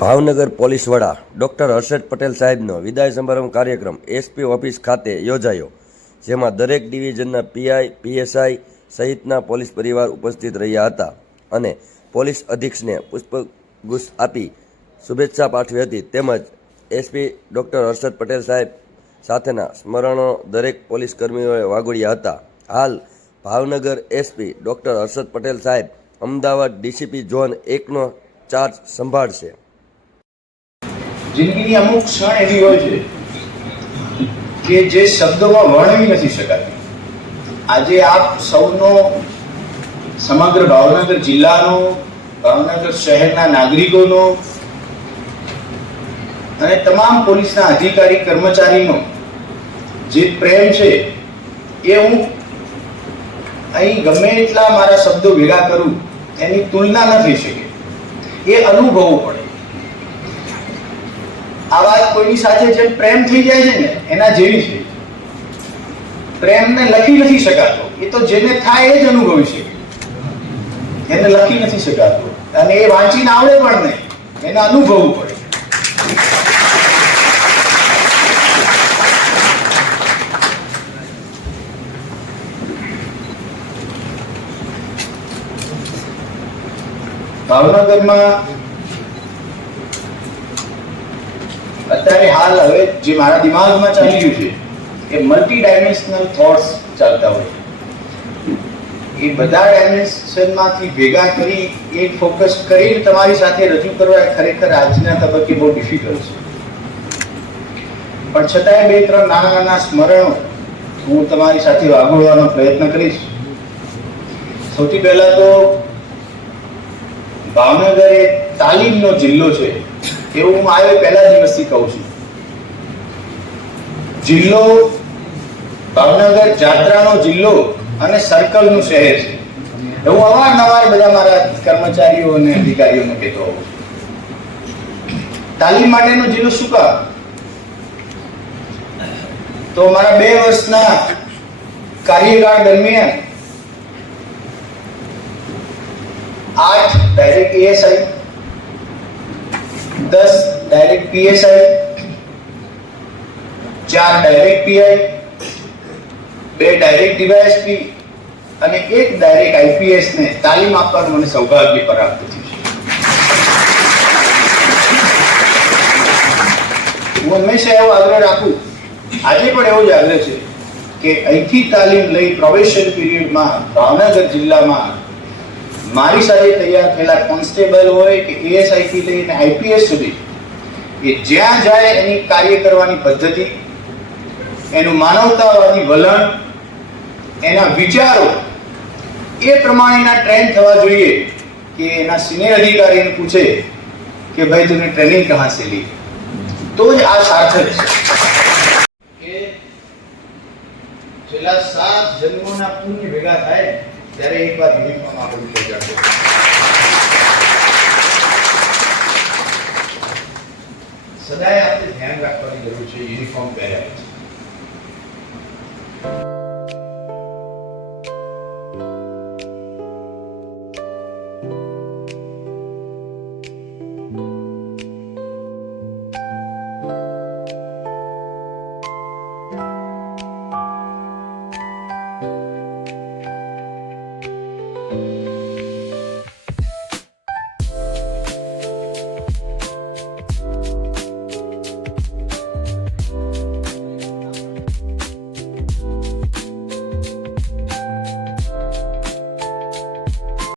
Bhavnagar police વડા doctor Harshad Patel સાહેબનો વિદાય સમારંભ કાર્યક્રમ એસપી ઓફિસ ખાતે યોજાયો, જેમાં દરેક ડિવિઝનના પીઆઈ, પીએસઆઈ સહિતના પોલીસ પરિવાર ઉપસ્થિત રહ્યા હતા અને પોલીસ અધિક્ષકને પુષ્પગુચ્છ આપી શુભેચ્છા પાઠવી હતી. તેમજ એસપી ડૉક્ટર હર્ષદ પટેલ સાહેબ સાથેના સ્મરણો દરેક પોલીસ કર્મીઓએ વાગોળ્યા હતા. હાલ ભાવનગર એસપી ડૉક્ટર હર્ષદ પટેલ સાહેબ અમદાવાદ ડીસીપી ઝોન 1નો ચાર્જ સંભાળશે. જિંદગીની અમુક ક્ષણ એવી હોય છે કે જે શબ્દોમાં વર્ણવી નથી શકાતી. આજે આપ સૌનો, સમગ્ર ભાવનગર જિલ્લાનો, ભાવનગર શહેરના નાગરિકોનો અને તમામ પોલીસના અધિકારી કર્મચારીનો જે પ્રેમ છે એ હું અહીં ગમે એટલા મારા શબ્દો ભેગા કરું એની તુલના ન થઈ શકે. એ અનુભવવું પડે. આ વાત કોઈની સાથે જેમ પ્રેમ થઈ જાય છે ને એના જેવી છે. પ્રેમને લખી નથી શકાતો, એ તો જેને થાય એ જ અનુભવી શકે. એને લખી નથી શકાતો અને એ વાંચીને આવડે પણ નહીં, એને અનુભવવું પડે. ભાવનગરમાં અત્યારે હાલ હવે જે મારા દિમાગમાં ચાલી રહ્યું છે એ મલ્ટી ડાયમેન્શનલ થોટ્સ ચાલતા હોય છે. એ બધા ડાયમેન્શનમાંથી ભેગા કરી એક ફોકસ કરીને તમારી સાથે રજૂ કરવા એ ખરેખર આજના તબક્કે બહુ ડિફિકલ્ટ છે. પણ છતાંય બે ત્રણ નાના નાના સ્મરણો હું તમારી સાથે વાગોળવાનો પ્રયત્ન કરીશ. સૌથી પહેલા તો ભાવનગર એ તાલીમનો જિલ્લો છે એવું હું આવે પહેલા દિવસથી કહું છું. જિલ્લો ભાવનગર જાત્રાનો જિલ્લો અને સર્કલનું શહેર છે. હું અવારનવાર બધા મારા કર્મચારીઓ અને અધિકારીઓને કહેતો હોઉં છું. તાલીમ માટેનો જિલ્લો શું કામ? તો મારા 2 વર્ષના કાર્યકાળ દરમિયાન 8 direct ASI, 10 direct PSI, 4 direct PI, 2 direct DYSP અને 1 ડાયરેક્ટ આઈપીએસ ને તાલીમ આપવાનું મને સૌભાગ્ય પ્રાપ્ત થયું છે. હું હંમેશા એવો આગ્રહ રાખું, આજે પણ એવો જ આગ્રહ છે કે અહીંથી તાલીમ લઈ પ્રોબેશન પીરિયડમાં ભાવનગર જિલ્લામાં મારી સાથે તૈયાર થયેલા કોન્સ્ટેબલ હોય કે એએસઆઈ થી લઈને આઈપીએસ સુધી એ જ્યાં જાય એની કાર્ય કરવાની પદ્ધતિ, એનું માનવતાવાદી વલણ, એના વિચારો એ પ્રમાણેના ટ્રેન થવા જોઈએ કે એના સિનિયર અધિકારીને પૂછે કે ભાઈ તુને ટ્રેનિંગ કહાં સે લી, તો જ આ સાર્થક છે. કે છેલ્લા 7 જન્મોના પુણ્ય ભેગા થાય ત્યારે એક વાર યુનિફોર્મ આપણને લઈ જશે. સદાય આપણે ધ્યાન રાખવાની જરૂર છે યુનિફોર્મ પહેર્યા પછી.